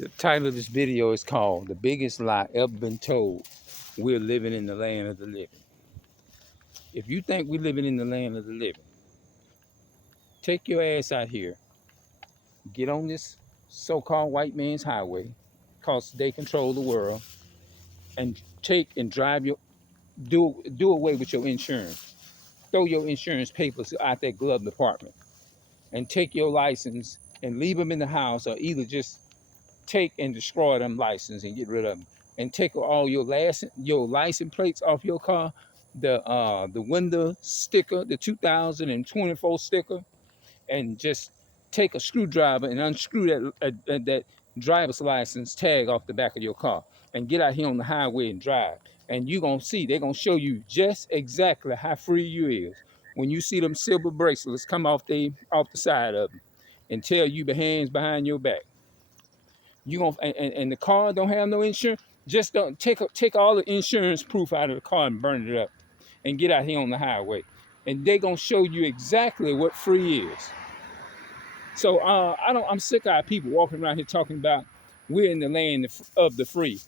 The title of this video is called The Biggest Lie Ever Been Told. We're living in the land of the living. If you think we're living in the land of the living, take your ass out here, get on this so-called white man's highway, because they control the world, and take and drive your, do away with your insurance. Throw your insurance papers out that glove department and take your license and leave them in the house, or either just take and destroy them license and get rid of them, and take all your license plates off your car, the window sticker, the 2024 sticker, and just take a screwdriver and unscrew that driver's license tag off the back of your car and get out here on the highway and drive. And you're gonna see, they're gonna show you just exactly how free you is when you see them silver bracelets come off the side of them and tell you the hands behind your back. You gonna and the car don't have no insurance. Just don't take all the insurance proof out of the car and burn it up, and get out here on the highway, and they gonna show you exactly what free is. So I'm sick of people walking around here talking about we're in the land of the free.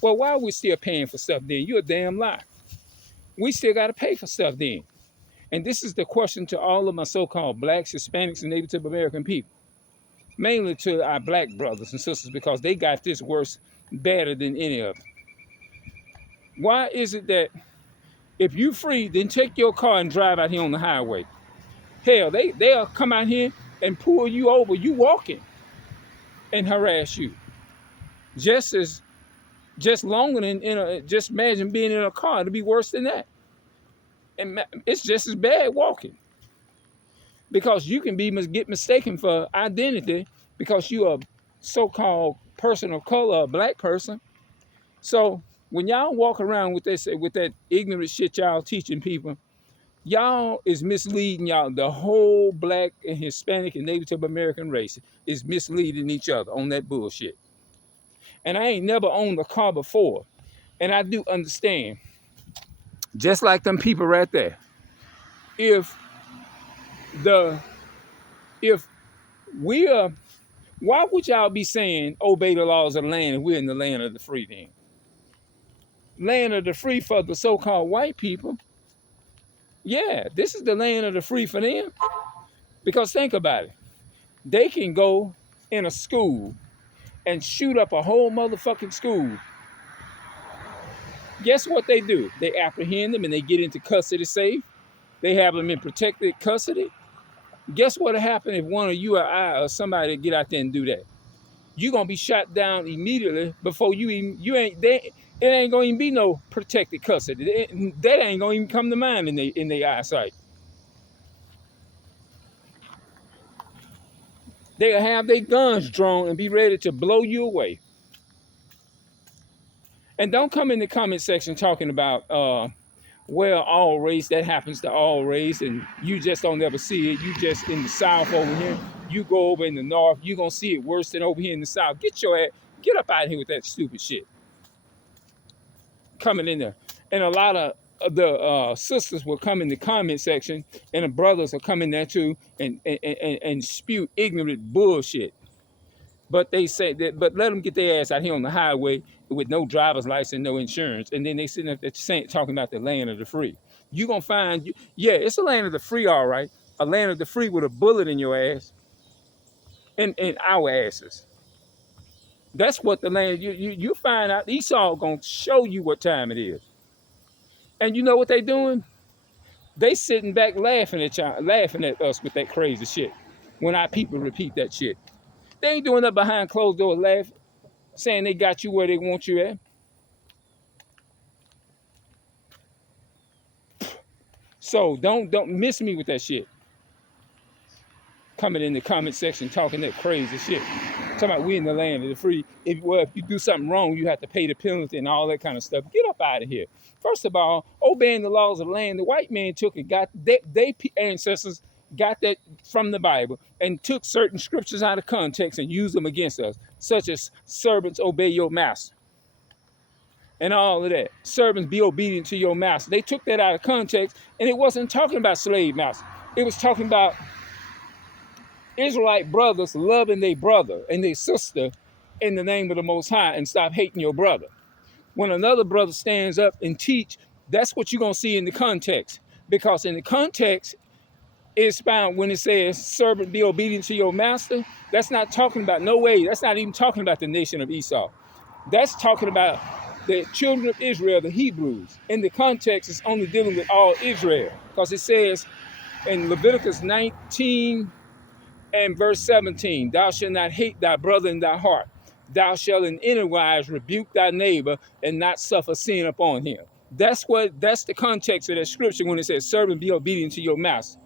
Well, why are we still paying for stuff then? You're a damn lie. We still got to pay for stuff then. And this is the question to all of my so-called blacks, Hispanics, and Native American people. Mainly to our black brothers and sisters, because they got this worse, better than any of them. Why is it that if you free, then take your car and drive out here on the highway? Hell, they'll come out here and pull you over, you walking, and harass you. Just longer than just imagine being in a car. It'd be worse than that. And it's just as bad walking, because you can get mistaken for identity because you're a so-called person of color, a black person. So when y'all walk around with that ignorant shit y'all teaching people, y'all is misleading y'all. The whole black and Hispanic and Native American race is misleading each other on that bullshit. And I ain't never owned a car before, and I do understand, just like them people right there, if we are, why would y'all be saying obey the laws of the land if we're in the land of the free then? Land of the free for the so-called white people. Yeah, this is the land of the free for them. Because think about it. They can go in a school and shoot up a whole motherfucking school. Guess what they do? They apprehend them and they get into custody safe. They have them in protected custody. Guess what'll happen if one of you or I or somebody get out there and do that? You're gonna be shot down immediately before it ain't gonna even be no protected custody. That ain't gonna even come to mind in their eyesight. They'll have their guns drawn and be ready to blow you away. And don't come in the comment section talking about well, all race, that happens to all race, and you just don't ever see it. You just in the South over here. You go over in the North, you're gonna see it worse than over here in the South. Get up out of here with that stupid shit. Coming in there. And a lot of the sisters will come in the comment section, and the brothers will come in there too and spew ignorant bullshit. But they say that, but let them get their ass out here on the highway with no driver's license, no insurance, and then they sitting up there talking about the land of the free. You gonna find, yeah, it's a land of the free, all right. A land of the free with a bullet in your ass, and in our asses. That's what the land. You find out. Esau gonna show you what time it is. And you know what they doing? They sitting back laughing at y'all, laughing at us with that crazy shit. When our people repeat that shit, they ain't doing that behind closed doors, laughing, saying they got you where they want you at. So don't miss me with that shit. Coming in the comment section talking that crazy shit. Talking about we in the land of the free. If you do something wrong, you have to pay the penalty and all that kind of stuff. Get up out of here. First of all, obeying the laws of the land, the white man took and got their ancestors got that from the Bible and took certain scriptures out of context and used them against us, such as servants obey your master and all of that. Servants be obedient to your master. They took that out of context, and it wasn't talking about slave masters. It was talking about Israelite brothers loving their brother and their sister in the name of the Most High and stop hating your brother. When another brother stands up and teach, that's what you're going to see in the context. Because in the context, it's found when it says, servant, be obedient to your master. That's not talking about, no way, that's not even talking about the nation of Esau. That's talking about the children of Israel, the Hebrews. In the context, it's only dealing with all Israel. Because it says in Leviticus 19 and verse 17, thou shalt not hate thy brother in thy heart. Thou shalt in any wise rebuke thy neighbor and not suffer sin upon him. That's the context of that scripture when it says, servant, be obedient to your master.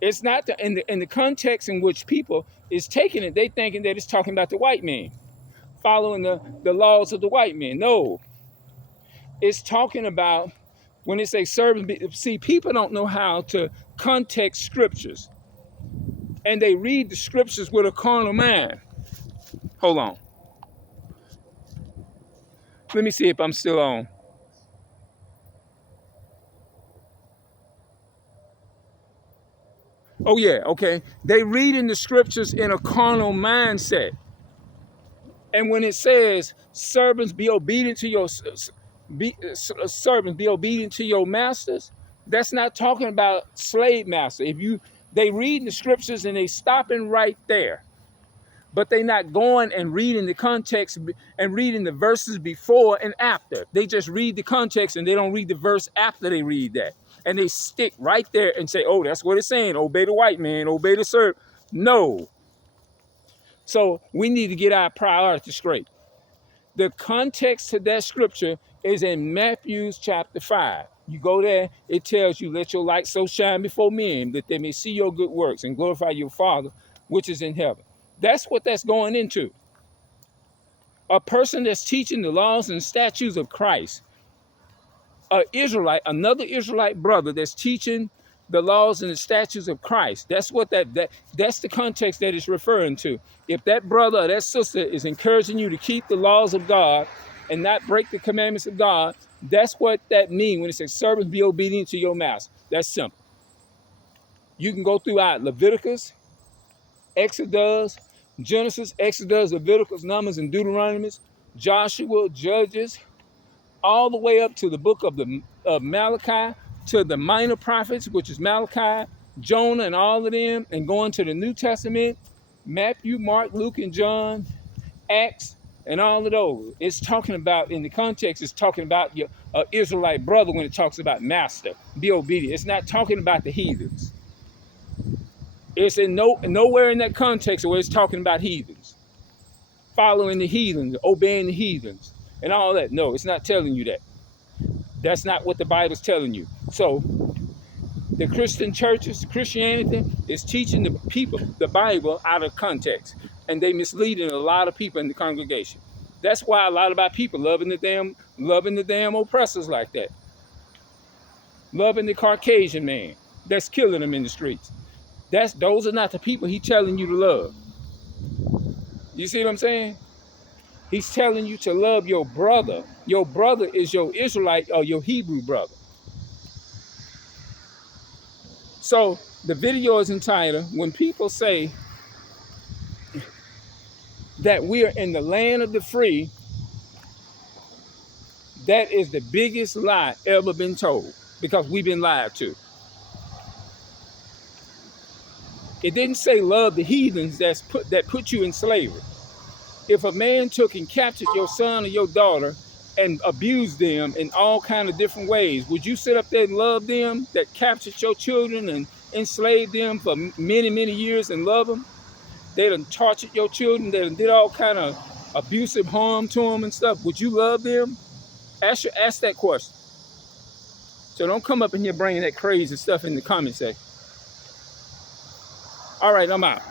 It's not in the context in which people is taking it, they thinking that it's talking about the white man, following the laws of the white man. No, it's talking about when they say servant. See, people don't know how to context scriptures, and they read the scriptures with a carnal mind. Hold on. Let me see if I'm still on. Oh yeah, okay. They read in the scriptures in a carnal mindset. And when it says, servants, be obedient to your servants, be obedient to your masters, that's not talking about slave master. They read the scriptures and they stopping right there, but they not going and reading the context and reading the verses before and after. They just read the context and they don't read the verse after they read that. And they stick right there and say, oh, that's what it's saying. Obey the white man, obey the servant. No. So we need to get our priorities straight. The context to that scripture is in Matthew chapter 5. You go there, it tells you, let your light so shine before men that they may see your good works and glorify your Father, which is in heaven. That's what that's going into. A person that's teaching the laws and statutes of Christ, another Israelite brother that's teaching the laws and the statutes of Christ. That's what that's the context that it's referring to. If that brother or that sister is encouraging you to keep the laws of God and not break the commandments of God, that's what that means when it says, servants, be obedient to your master. That's simple. You can go throughout Leviticus, Exodus, Genesis, Exodus, Leviticus, Numbers, and Deuteronomy, Joshua, Judges, all the way up to the book of Malachi, to the minor prophets, which is Malachi, Jonah, and all of them, and going to the New Testament, Matthew, Mark, Luke, and John, Acts, and all of those. It's talking about, in the context, it's talking about your Israelite brother when it talks about master, be obedient. It's not talking about the heathens. It's nowhere in that context where it's talking about heathens, following the heathens, obeying the heathens, and all that. No, it's not telling you that. That's not what the Bible's telling you. So the Christian churches, Christianity is teaching the people the Bible out of context, and they misleading a lot of people in the congregation. That's why a lot of our people loving the damn oppressors like that, loving the Caucasian man that's killing them in the streets. Those are not the people he's telling you to love. You see what I'm saying? He's telling you to love your brother. Your brother is your Israelite or your Hebrew brother. So the video is entitled, when people say that we are in the land of the free, that is the biggest lie ever been told, because we've been lied to. It didn't say love the heathens that put you in slavery. If a man took and captured your son or your daughter and abused them in all kinds of different ways, would you sit up there and love them that captured your children and enslaved them for many, many years and love them? They done tortured your children. They done did all kind of abusive harm to them and stuff. Would you love them? Ask that question. So don't come up in here bringing that crazy stuff in the comment section. All right, I'm out.